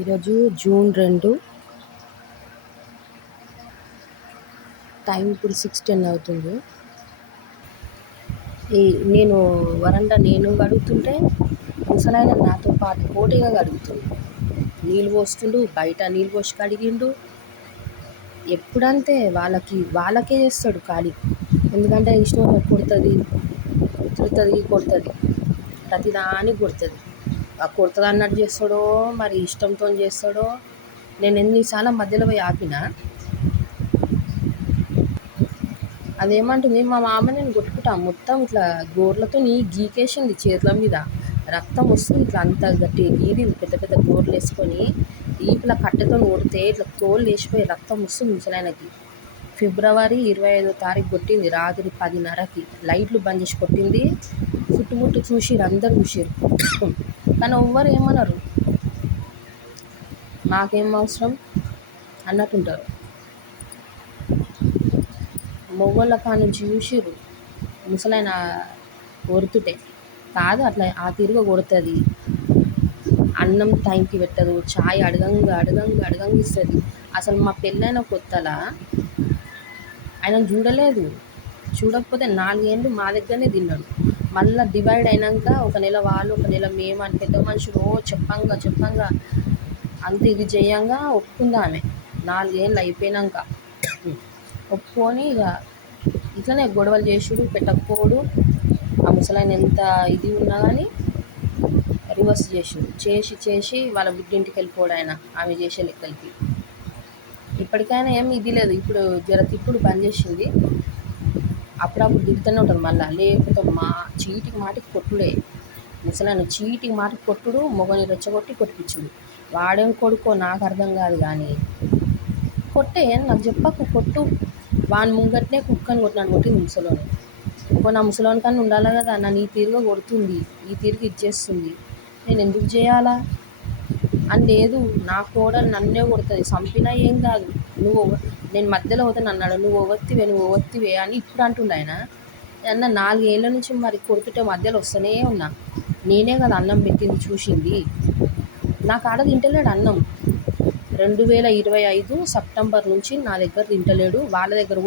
ఈరోజు June 2, time ఇప్పుడు 6:10 అవుతుంది. నేను వరండా కడుగుతుంటే ముసలాయన నాతో పాటు పోటీగా కడుగుతుండు. నీళ్ళు పోస్తుండు, బయట నీళ్ళు పోసి కడిగిండు. ఎప్పుడంతే వాళ్ళకే చేస్తాడు ఖాళీ. ఎందుకంటే ఇష్టం కొడుతుంది, కొడుతుంది, ప్రతిదానికి కొడుతుంది. కొడుతుంది అన్నట్టు చేస్తాడో మరి ఇష్టంతో చేస్తాడో. నేను ఎన్నిసార్లు మధ్యలో పోయి ఆపినా, అదేమంటుంది, మా మామ నేను కొట్టుకుంటా మొత్తం ఇట్లా గోర్లతో గీకేసింది చేతుల మీద, రక్తం వస్తుంది. ఇట్లా అంత గట్టిగా గీరింది, పెద్ద పెద్ద గోర్లు వేసుకొని ఈపుల కట్టెతో కొడితే ఇట్లా తోలు లేచిపోయి రక్తం వస్తుంది ముసలాయనకి. ఫిబ్రవరి 25వ తారీఖు కొట్టింది, రాత్రి 10:30కి లైట్లు బంద్ చేసి కొట్టింది. చుట్టుముట్టు చూసిరు, అందరు చూసిరు, కానీ ఎవ్వరు ఏమన్నారు. మాకేం అవసరం అన్నట్టుంటారు. మొగోళ్ళ కాడ నుంచి చూసిర్రు ముసలాయన కొడుతుంటే. కాదు అట్లా ఆ తిరుగు కొడుతుంది, అన్నం టైంకి పెట్టదు, చాయ్ అడగంగా ఇస్తుంది. అసలు మా పెళ్ళైన కొత్తలా ఆయన చూడలేదు. చూడకపోతే 4 ఏళ్ళు మా దగ్గరనే తిన్నాడు. మళ్ళీ డివైడ్ అయినాక ఒక నెల వాళ్ళు, ఒక నెల మేము అని పెద్ద మనుషులు చెప్పంగా అంత ఇది చేయంగా ఒప్పుకుందా ఆమె. 4 ఏళ్ళు అయిపోయినాక ఒప్పుకొని ఇక ఇట్లనే గొడవలు చేసుడు, పెట్టకపోడు. ఆ ముసలాయన ఎంత ఇది ఉన్నా కానీ రివర్స్ చేసి వాళ్ళ బిడ్డింటికి వెళ్ళిపోడు ఆయన, ఆమె చేసే లెక్కలకి. ఇప్పటికైనా ఏం ఇది లేదు, ఇప్పుడు జర తిప్పుడు బంద్ చేసింది. అప్పుడప్పుడు తిడుతూనే ఉంటుంది మళ్ళీ, లేకపోతే చీటికి మాటికి కొట్టుడే. ముసలాయన చీటికి మాటికి కొట్టుడు, మొగని రెచ్చగొట్టి కొట్టిపించుడు. వాడేం కొడుకో నాకు అర్థం కాదు, కానీ కొట్టే నాకు చెప్పకు, కొట్టు. వాని ముంగట్నే కుక్కని కొట్టింది ముసలోని. నా ముసలోని కన్నా ఉండాలి కదా, నన్ను ఈ తీరుగా కొడుతుంది, ఈ తీరుగా ఇచ్చేస్తుంది, నేను ఎందుకు చేయాలా అని లేదు. నా కోడలు నన్నే కొడుతుంది, చంపినా ఏం కాదు, నేను మధ్యలో పోతే అన్నాడు, నువ్వు ఒవత్తివే అని ఇప్పుడు అంటుండే ఆయన. అన్న 4 ఏళ్ళ నుంచి మరి కొడుతుంటే మధ్యలో వస్తూనే ఉన్నా. నేనే కదా అన్నం పెట్టింది, చూసింది. నా కాడ తింటలేడు అన్నం. 2025 సెప్టెంబర్ నుంచి నా దగ్గర తింటలేడు, వాళ్ళ దగ్గర